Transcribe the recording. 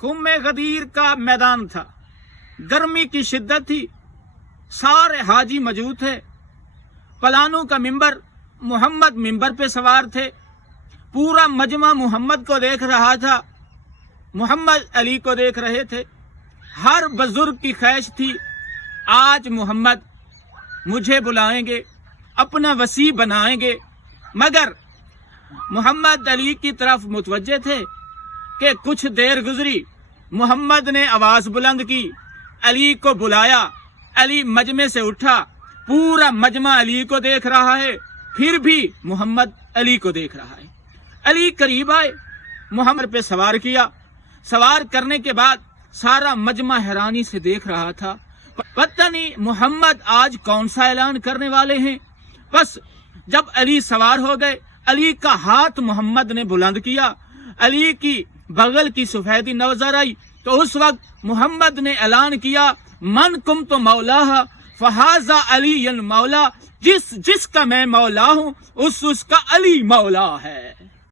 खुम गदीर का मैदान था, गर्मी की शिद्दत थी, सारे हाजी मौजूद थे। पलानू का मिंबर, मोहम्मद मिंबर पे सवार थे। पूरा मजमा मोहम्मद को देख रहा था, मोहम्मद अली को देख रहे थे। हर बुजुर्ग की ख्वाहिश थी, आज मोहम्मद मुझे बुलाएंगे, अपना वसी बनाएंगे। मगर मोहम्मद अली की तरफ मुतवज्जे थे कि कुछ देर गुजरी, मोहम्मद ने आवाज बुलंद की, अली को बुलाया। अली मजमे से उठा, पूरा मजमा अली को देख रहा है, फिर भी मोहम्मद अली को देख रहा है। अली करीब आए, मोहम्मद पे सवार किया। सवार करने के बाद सारा मजमा हैरानी से देख रहा था, पता नहीं मोहम्मद आज कौन सा ऐलान करने वाले हैं। बस जब अली सवार हो गए, अली का हाथ मोहम्मद ने बुलंद किया, अली की बगल की सफेदी नजर आई, तो उस वक्त मोहम्मद ने ऐलान किया, मन कुम तो मौला फहाजा अली मौला, जिसका मैं मौला हूं उसका अली मौला है।